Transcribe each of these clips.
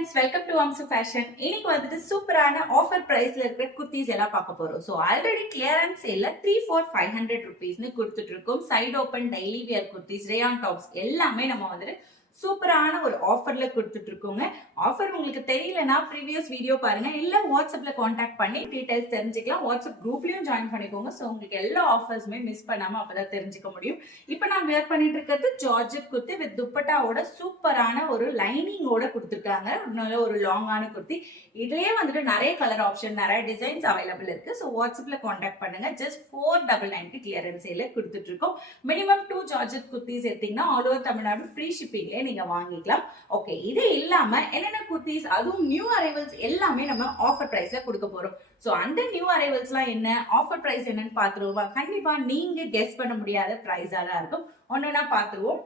Friends, welcome to Amsu fashion. இன்னைக்கு வந்துட்டு சூப்பரான ஆஃபர் பிரைஸ்ல இருக்கிற குர்த்திஸ் எல்லாம் பார்க்க போறோம். ஸோ ஆல்ரெடி கிளியரன்ஸ் சேல்ல 3 for 500 rupeesனு கொடுத்துட்டு இருக்கோம். Side open daily wear kurtis, rayon tops எல்லாமே நம்ம வந்துட்டு சூப்பரான ஒரு ஆஃபர்ல கொடுத்துட்டு இருக்கோங்க. ஆஃபர் உங்களுக்கு தெரியலனா ப்ரீவியஸ் வீடியோ பாருங்க, இல்ல வாட்ஸ்அப்ல காண்டாக்ட் பண்ணி டீடைல்ஸ் தெரிஞ்சுக்கலாம். வாட்ஸ்அப் குரூப்லயும் ஜாயின் பண்ணிக்கோங்க. ஸோ உங்களுக்கு எல்லா ஆஃபர்ஸுமே மிஸ் பண்ணாம அப்பதான் தெரிஞ்சுக்க முடியும். இப்போ நான் வேர் பண்ணிட்டு இருக்கிறது ஜார்ஜெட் குர்த்தி வித் துப்பட்டாவோட சூப்பரான ஒரு லைனிங்கோட கொடுத்துருக்காங்க. நல்ல ஒரு லாங்கான குர்த்தி. இதுலயே வந்துட்டு நிறைய கலர் ஆப்ஷன், நிறைய டிசைன்ஸ் அவைலபிள் இருக்கு. ஸோ வாட்ஸ்அப்ல காண்டாக்ட் பண்ணுங்க. ஜஸ்ட் 499 கிளியரன்ஸ் சேல்ல கொடுத்துட்டு இருக்கோம். மினிமம் 2 ஜார்ஜெட் குர்த்திஸ் எடுத்தீங்கன்னா ஆல் ஓவர் தமிழ்நாடு ஃப்ரீ ஷிப்பிங்ல நீங்க வாங்கிக்கலாம். ஓகே, இது இல்லாம என்னென்ன குர்த்திஸ், அதுவும் நியூ அரைவல்ஸ் எல்லாமே நம்ம ஆஃபர் பிரைஸ்ல கொடுக்க போறோம். சோ அந்த நியூ அரைவல்ஸ்லாம் என்ன, ஆஃபர் பிரைஸ் என்னன்னு பாத்துருவோம். கண்டிப்பா நீங்க கெஸ் பண்ண முடியாத பிரைஸா தான் இருக்கும். ஒன்னொன்னா பாத்துருவோம்.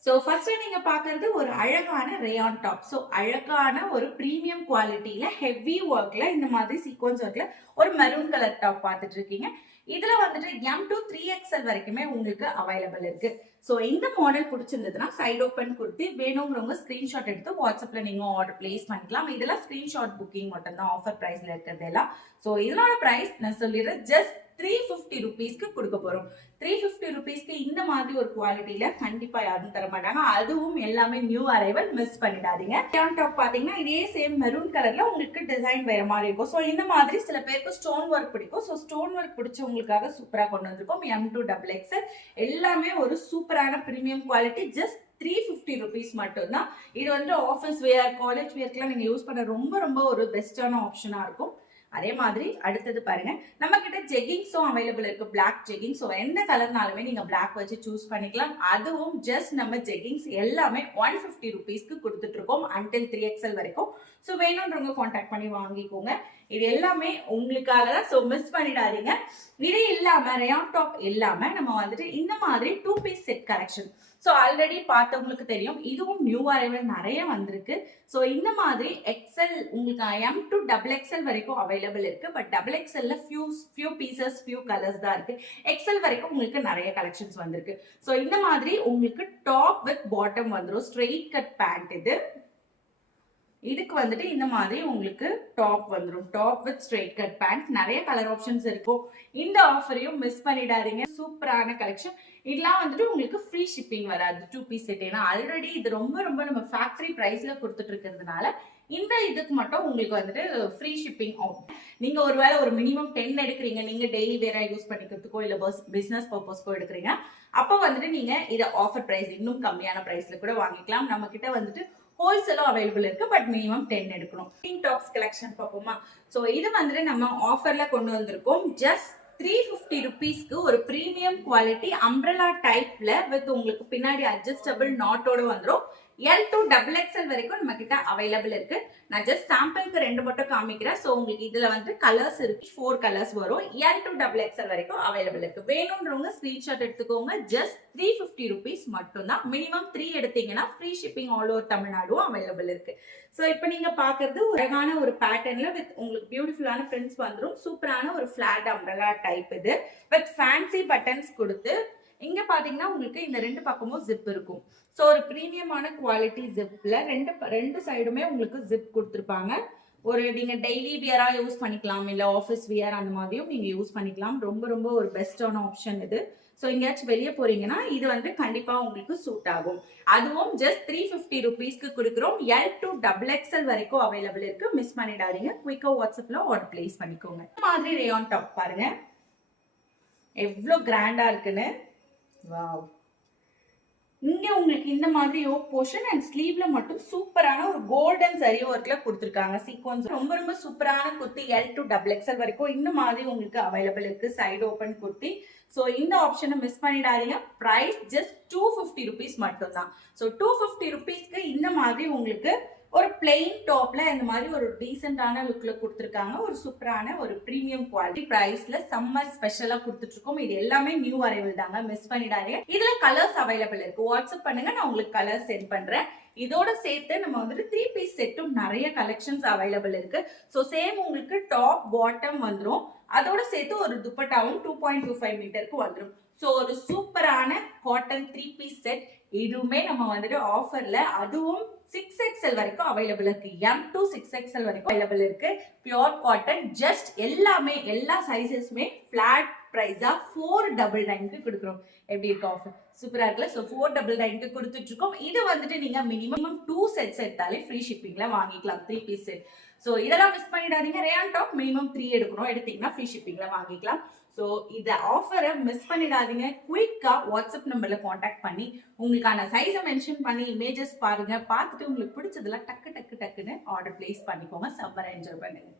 ஸோ ஃபர்ஸ்ட் நீங்க பாக்குறது ஒரு அழகான ரேயான் டாப். ஸோ அழகான ஒரு பிரீமியம் குவாலிட்டியில ஹெவி ஒர்க்ல இந்த மாதிரி சீக்வன்ஸ் ஒர்க்ல ஒரு மெரூன் கலர் டாப் பார்த்துட்டு இருக்கீங்க. இதுல வந்துட்டு M to 3XL வரைக்குமே உங்களுக்கு அவைலபிள் இருக்கு. ஸோ இந்த மாடல் பிடிச்சிருந்ததுன்னா சைட் ஓப்பன் கொடுத்து வேணுங்கிறவங்க ஸ்கிரீன்ஷாட் எடுத்து வாட்ஸ்அப்ல நீங்க ஆர்டர் பிளேஸ் பண்ணிக்கலாம். இதெல்லாம் ஸ்கிரீன்ஷாட் புக்கிங் மட்டும் தான் ஆஃபர் பிரைஸ்ல இருக்கிறது எல்லாம். ஸோ இதனோட பிரைஸ் நான் சொல்லிடுறேன், ஜஸ்ட் 350 rupeesக்கு கொடுக்க போறோம். 350 rupeesக்கு இந்த மாதிரி ஒரு குவாலிட்டியில கண்டிப்பா யாரும் தர மாட்டாங்க. அதுவும் எல்லாமே நியூ அரைவல், மிஸ் பண்ணிடாதீங்க. ரேயான் டாப் பாத்தீங்கன்னா இதே சேம் மெரூன் கலர்ல உங்களுக்கு டிசைன் வேற மாதிரி இருக்கும். ஸோ இந்த மாதிரி சில பேருக்கு ஸ்டோன் ஒர்க் பிடிக்கும். ஸோ ஸ்டோன் ஒர்க் பிடிச்சவங்களுக்காக சூப்பரா கொண்டு வந்திருக்கோம். M to XXL எல்லாமே ஒரு சூப்பரான பிரீமியம் குவாலிட்டி. ஜஸ்ட் 350 rupees மட்டும் தான். இது வந்து ஆஃபீஸ் வேர், காலேஜ் வேர்க்கெல்லாம் நீங்க யூஸ் பண்ண ரொம்ப ரொம்ப ஒரு பெஸ்டான ஆப்ஷனா இருக்கும். அதே மாதிரி அடுத்தது பாருங்க, நம்ம கிட்ட ஜெகிங்ஸும் அவைலபிள் இருக்கு. Black jegging. ஸோ எந்த கலர்னாலுமே நீங்க பிளாக் வச்சு சூஸ் பண்ணிக்கலாம். அதுவும் ஜஸ்ட் நம்ம ஜெகிங்ஸ் எல்லாமே 150 rupeesக்கு கொடுத்துட்டு இருக்கோம் until 3XL வரைக்கும். ஸோ வேணும்ன்றவங்க காண்டாக்ட் பண்ணி வாங்கிக்கோங்க. இது எல்லாமே உங்களுக்காக தான். ஸோ மிஸ் பண்ணிடாதீங்க. இது இல்லாம ரேயான் டாப் இல்லாம நம்ம வந்துட்டு இந்த மாதிரி 2 piece set collection. So already பார்த்தவங்களுக்கு தெரியும், இதுவும் நியூ அரைவல் நிறைய வந்திருக்கு. ஸோ இந்த மாதிரி எக்ஸல் உங்களுக்கு M to XXL வரைக்கும் அவைலபிள் இருக்கு. பட் XXLல ஃபியூ பீசஸ், ஃபியூ கலர்ஸ் தான் இருக்கு. XL வரைக்கும் உங்களுக்கு நிறைய கலெக்ஷன்ஸ் வந்திருக்கு. ஸோ இந்த மாதிரி உங்களுக்கு டாப் வித் பாட்டம் வந்துடும். ஸ்ட்ரெயிட் கட் பேண்ட் இது. இதுக்கு வந்துட்டு இந்த மாதிரி உங்களுக்கு டாப் வந்துடும். Top with straight cut pant. நிறைய கலர் ஆப்ஷன்ஸ் இருக்கும். இந்த ஆஃபரையும் மிஸ் பண்ணிடாதீங்க. சூப்பரான கலெக்ஷன். இதெல்லாம் வந்துட்டு உங்களுக்கு ஃப்ரீ ஷிப்பிங் வராது 2 பீஸ் செட். ஏன்னா ஆல்ரெடி இது ரொம்ப ரொம்ப நம்ம ஃபேக்டரி பிரைஸ்ல கொடுத்துட்டு இருக்கிறதுனால இந்த இதுக்கு மட்டும் உங்களுக்கு வந்துட்டு ஃப்ரீ ஷிப்பிங் ஆகும். நீங்க ஒருவேளை ஒரு மினிமம் 10 எடுக்கிறீங்க, நீங்க டெய்லி வேற யூஸ் பண்ணிக்கிறதுக்கோ இல்ல பிசினஸ் பர்பஸ்க்கோ எடுக்கிறீங்க, அப்போ வந்துட்டு நீங்க இதை ஆஃபர் பிரைஸ் இன்னும் கம்மியான பிரைஸ்ல கூட வாங்கிக்கலாம். நம்ம கிட்ட வந்துட்டு ஹோல்சேலும் அவைலபிள் இருக்கு. பட் மினிமம் 10 எடுக்கணும். டாப்ஸ் கலெக்ஷன் பார்ப்போமா? ஸோ இது வந்துட்டு நம்ம ஆஃபர்ல கொண்டு வந்திருக்கோம். ஜஸ்ட் 350 rupeesக்கு ஒரு பிரீமியம் குவாலிட்டி அம்ப்ரெல்லா டைப்ல வித் உங்களுக்கு பின்னாடி அட்ஜஸ்டபிள் நாட்டோட வந்துடும். L to XXL வரைக்கும் நம்ம கிட்ட அவைலபிள் இருக்கு. நான் ஜஸ்ட் சாம்பிளுக்கு 2 மட்டும் காமிக்கிறேன். ஸோ உங்களுக்கு இதுல வந்து கலர்ஸ் இருக்கு. 4 கலர்ஸ் வரும். L to XXL வரைக்கும் அவைலபிள் இருக்கு. வேணும்ன்றவங்க ஸ்கிரீன்ஷாட் எடுத்துக்கோங்க. ஜஸ்ட் 350 rupees மட்டும் தான். மினிமம் 3 எடுத்தீங்கன்னா ஃப்ரீ ஷிப்பிங் ஆல் ஓவர் தமிழ்நாடும் அவைலபிள் இருக்கு. ஸோ இப்போ நீங்க பாக்குறது அழகான ஒரு பேட்டர்ன்ல வித் உங்களுக்கு பியூட்டிஃபுல்லான பிரிண்ட்ஸ் வந்துடும். சூப்பரான ஒரு ஃபிளாட் அம்ப்ரெல்லா டைப் இது வித் ஃபேன்சி பட்டன்ஸ் கொடுத்து இங்க பாத்தீங்கன்னா உங்களுக்கு இந்த 2 பக்கமும் ஜிப் இருக்கும். ஸோ ஒரு பிரீமியமான குவாலிட்டி ஜிப்ல ரெண்டு சைடுமே உங்களுக்கு ஜிப் கொடுத்துருப்பாங்க. ஒரு நீங்க டெய்லி வியரா யூஸ் பண்ணிக்கலாம், இல்ல ஆஃபீஸ் வியர் அந்த மாதிரியும் நீங்க யூஸ் பண்ணிக்கலாம். ரொம்ப ரொம்ப ஒரு பெஸ்டான ஆப்ஷன் இது. ஸோ எங்கேயாச்சும் வெளியே போறீங்கன்னா இது வந்து கண்டிப்பா உங்களுக்கு சூட் ஆகும். அதுவும் ஜஸ்ட் 350 rupeesக்கு கொடுக்குறோம். L to XXL வரைக்கும் அவைலபிள் இருக்கு. மிஸ் பண்ணிடாதீங்க. குயிக்கா வாட்ஸ்அப்ல ஆர்டர் பிளேஸ் பண்ணிக்கோங்க. இந்த மாதிரி ரேயான் டாப் பாருங்க எவ்வளோ கிராண்டா இருக்குன்னு. வாவ். இங்க உங்களுக்கு இந்த மாதிரி யோக் போர்ஷன் அண்ட் ஸ்லீவ்ல மட்டும் சூப்பரான ஒரு கோல்டன் சரி ஒர்க்ல கொடுத்துருக்காங்க. சீக்வன்ஸ் ரொம்ப ரொம்ப சூப்பரான குர்த்தி. L to XXL வரைக்கும் இந்த மாதிரி உங்களுக்கு அவைலபிள் இருக்கு. Side open kurti. ஸோ இந்த ஆப்ஷனை மிஸ் பண்ணிடாதீங்க. பிரைஸ் ஜஸ்ட் 250 rupees மட்டும் தான். ஸோ 250 rupeesக்கு இந்த மாதிரி உங்களுக்கு ஒரு பிளெயின் டாப்ல இந்த மாதிரி ஒரு டீசென்டான லுக்ல கொடுத்துருக்காங்க. ஒரு சூப்பரான ஒரு பிரீமியம் குவாலிட்டி பிரைஸ்ல சம்மர் ஸ்பெஷலா கொடுத்துட்டு இருக்கோம். இது எல்லாமே நியூ அரைவல் தாங்க, மிஸ் பண்ணிடாதீங்க. இதுல கலர்ஸ் அவைலபிள் இருக்கு. வாட்ஸ்அப் பண்ணுங்க, நான் உங்களுக்கு கலர்ஸ் சென்ட் பண்றேன். இதோட சேர்த்து நம்ம வந்துட்டு 3 பீஸ் செட்டும் நிறைய கலெக்ஷன்ஸ் அவைலபிள் இருக்கு. ஸோ சேம் உங்களுக்கு டாப் பாட்டம் வந்துடும். அதோட சேர்த்து ஒரு துப்பட்டாவும் 2.25 மீட்டருக்கு வந்துடும். ஸோ ஒரு சூப்பரான காட்டன் 3 பீஸ் செட் இதுவுமே நம்ம வந்துட்டு ஆஃபர்ல அதுவும் 6XL வரைக்கும் அவைலபிள் இருக்கு. M to 6XL வரைக்கும் அவைலபிள் இருக்கு. பியூர் காட்டன் ஜஸ்ட் எல்லாமே எல்லா சைஸஸுமே ஃபிளாட் பிரைஸா 499க்கு கொடுக்குறோம். எப்படி இருக்கு ஆஃபர்? சூப்பரா இருக்குல்ல? ஸோ 499க்கு கொடுத்துட்டு இருக்கோம். இது வந்துட்டு நீங்க மினிமம் 2 செட்ஸ் எடுத்தாலே ஃப்ரீ ஷிப்பிங்ல வாங்கிக்கலாம். 3 பீஸ் செட். ஸோ இதெல்லாம் மிஸ் பண்ணிடாதீங்க. ரேயான் டாப் மினிமம் 3 எடுக்கணும். எடுத்தீங்கன்னா ஃப்ரீ ஷிப்பிங்ல வாங்கிக்கலாம். ஸோ இந்த ஆஃபரை மிஸ் பண்ணிடாதீங்க. குயிக்கா வாட்ஸ்அப் நம்பர்ல காண்டாக்ட் பண்ணி உங்களுக்கான சைஸை மென்ஷன் பண்ணி இமேஜஸ் பாருங்க. பார்த்துட்டு உங்களுக்கு பிடிச்சதுல டக்குன்னு ஆர்டர் பிளேஸ் பண்ணிக்கோங்க. சம்மரை என்ஜாய் பண்ணுங்க.